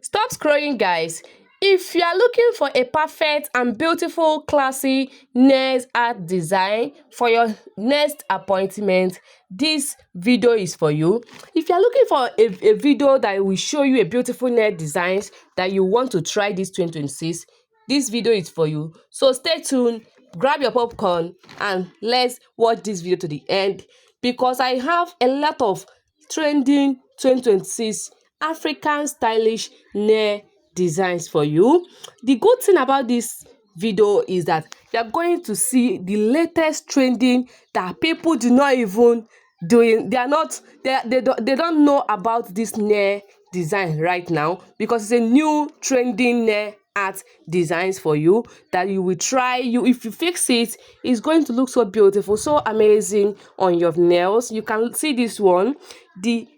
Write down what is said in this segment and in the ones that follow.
Stop scrolling, guys. If you are looking for a perfect and beautiful classy nails art design for your next appointment, this video is for you. If you are looking for a video that will show you a beautiful nail designs that you want to try this 2026, this video is for you. So stay tuned, grab your popcorn, and let's watch this video to the end, because I have a lot of trending 2026 African stylish nail designs for you. The good thing about this video is that you're going to see the latest trending that people do not even doing. They don't know about this nail design right now, because it's a new trending nail art designs for you that you will try. You If you fix it, it's going to look so beautiful, so amazing on your nails. You can see this one. The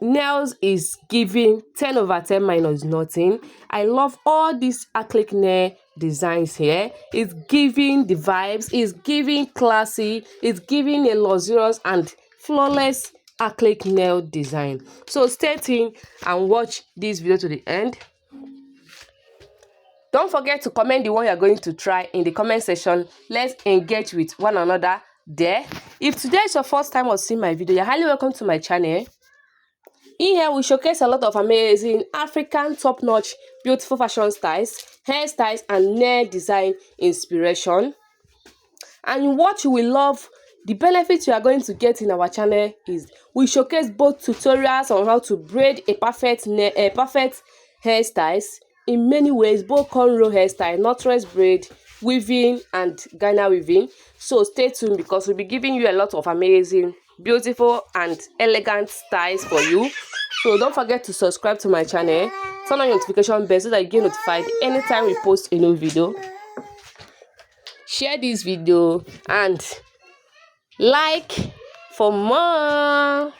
nails is giving 10 over 10 minus nothing. I love all these acrylic nail designs here. It's giving the vibes, it's giving classy, it's giving a luxurious and flawless acrylic nail design. So stay tuned and watch this video to the end. Don't forget to comment the one you're going to try in the comment section. Let's engage with one another there. If today is your first time of seeing my video, you're highly welcome to my channel. In here, we showcase a lot of amazing African top-notch, beautiful fashion styles, hairstyles, and nail design inspiration. And what you will love, the benefits you are going to get in our channel is we showcase both tutorials on how to braid a perfect hairstyles in many ways, both cornrow hairstyle, knotless braid, weaving, and Ghana weaving. So stay tuned, because we'll be giving you a lot of amazing, beautiful, and elegant styles for you. So don't forget to subscribe to my channel, turn on your notification bell so that you get notified anytime we post a new video. Share this video and like for more.